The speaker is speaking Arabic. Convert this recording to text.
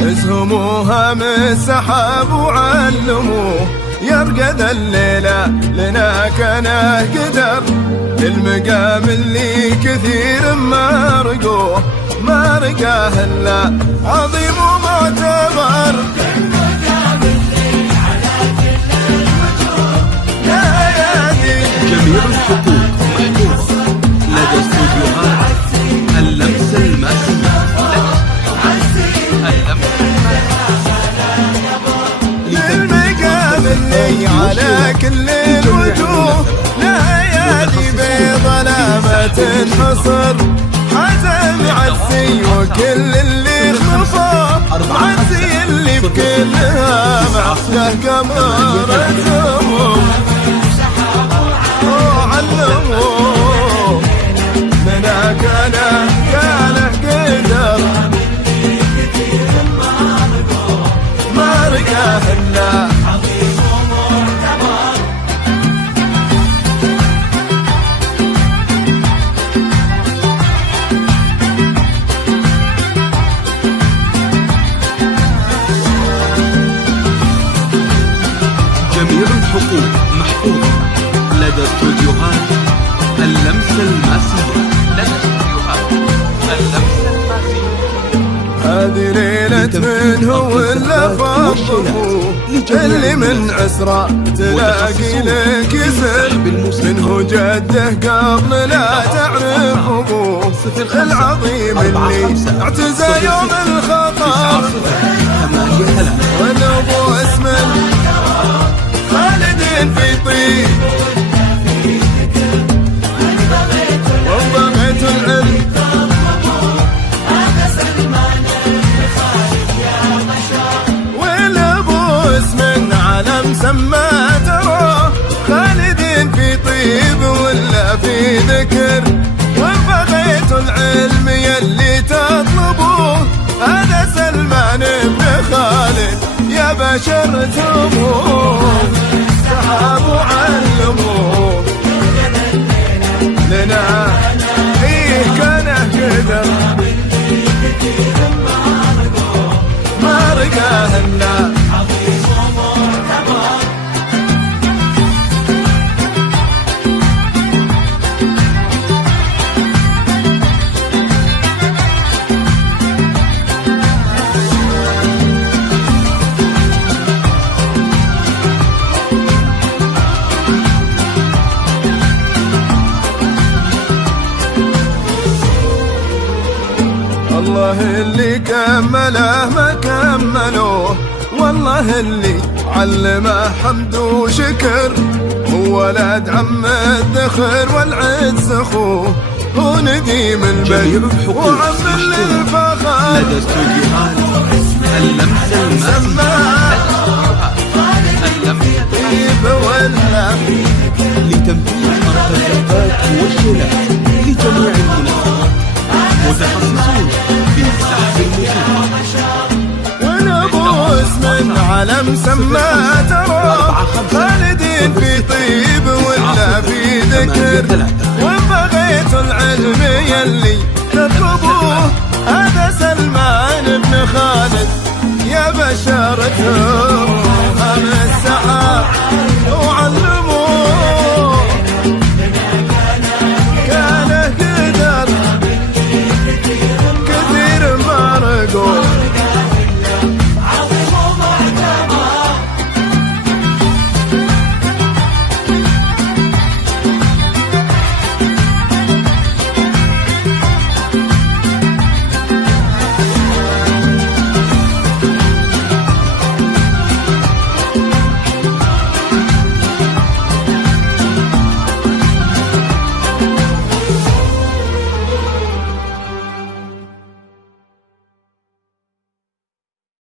اسهموها من السحاب وعلموه يرقد الليلة لنا كانه قدر المقام اللي كثير ما رقوه ما رقاه إلا عظيم ومعتبر. جميع الحقوق محفوظة لدى استوديوهات اللمس الماسي. المقام اللي على كل الوجوه ليالي بظلامة تنحصر حزم عزي وكل اللي خلفه عزي اللي بكلها معه قمر الزموم علموه لنا كانه قدر ما رقاه إلا جميع الحقوق محفوظة لدى استوديوهات اللمس الماسي. هذه ليلة من هو اللي فضفوه اللي من عسرة تلاقي لك يسر منه جده قبل لا تعرف ابوه العظيم اللي اعتزى يوم الخطر والابو اسمه خالد في طيب وانضغط العلم مسمى ترى خالدين في طيب ولا في ذكر وبغيت العلم يلي تطلبوه هذا سلمان بن خالد يا بشر تموه سحاب وعلموه لنا فيه كانه قدر ما رقاه إلا والله اللي كمله ما كملوه والله اللي علمه حمد وشكر هو ولد عم الذخر والعز اخوه هو نديم البيت وعم للفخر لدى استوديوهات اللمس الماسي. لتنفيذ مرتزقات وشلات لجميع المناسبات متخصصون في سحب الموسيقى ونبو اسم على مسمى ترى خالدين في طيب ولا في ذكر وبغيت العلم يلي تطلبوه هذا سلمان بن خالد يا بشرته